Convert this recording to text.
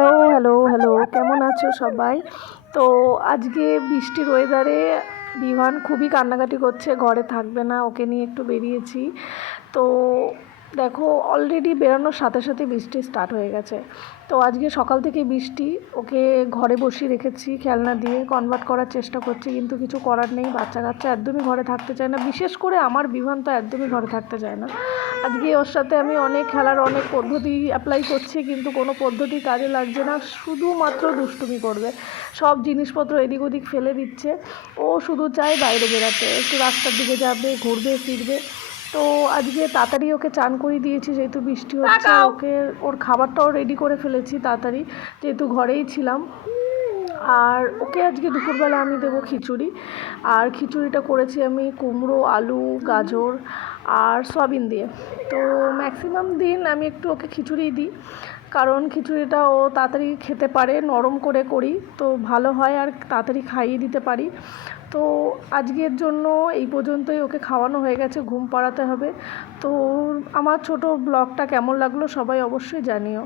Hello, hello, hello, কেমন আছো সবাই? তো আজকে বৃষ্টির ওয়েদারে বিভান খুবই কান্নাকাটি করছে, ঘরে থাকবে না, ওকে নিয়ে একটু বেরিয়েছি। তো দেখো অলরেডি বেরোনোর সাথে সাথে বৃষ্টি স্টার্ট হয়ে গেছে। তো আজকে সকাল থেকে বৃষ্টি, ওকে ঘরে বসিয়ে রেখেছি খেলনা দিয়ে, কনভার্ট করার চেষ্টা করছি, কিন্তু কিছু করার নেই। বাচ্চা কাচ্চা একদমই ঘরে থাকতে চায় না, বিশেষ করে আমার বিভান তো একদমই ঘরে থাকতে চায় না। আজকে ওর সাথে আমি অনেক খেলার অনেক পদ্ধতি অ্যাপ্লাই করছি, কিন্তু কোনো পদ্ধতি কাজে লাগছে না, শুধুমাত্র দুষ্টুমি করবে। সব জিনিসপত্র এদিক ওদিক ফেলে দিচ্ছে। ও শুধু চায় বাইরে বেরাতে, একটু রাস্তার দিকে যাবে, ঘুরবে ফিরবে। তো আজকে তাড়াতাড়ি ওকে চান করিয়ে দিয়েছি, যেহেতু বৃষ্টি হচ্ছে। ওকে ওর খাবারটাও রেডি করে ফেলেছি তাড়াতাড়ি, যেহেতু ঘরেই ছিলাম। আর ওকে আজকে দুপুরবেলা আমি দেবো খিচুড়ি। আর খিচুড়িটা করেছি আমি কুমড়ো, আলু, গাজর আর সয়াবিন দিয়ে। তো ম্যাক্সিমাম দিন আমি একটু ওকে খিচুড়িই দিই, কারণ খিচুড়িটা ও তাড়াতাড়ি খেতে পারে, নরম করে করি তো ভালো হয়, আর তাড়াতাড়ি খাইয়ে দিতে পারি। তো আজকের জন্য এই পর্যন্তই, ওকে খাওয়ানো হয়ে গেছে, ঘুম পাড়াতে হবে। তো আমার ছোট ব্লগটা কেমন লাগলো সবাই অবশ্যই জানিও।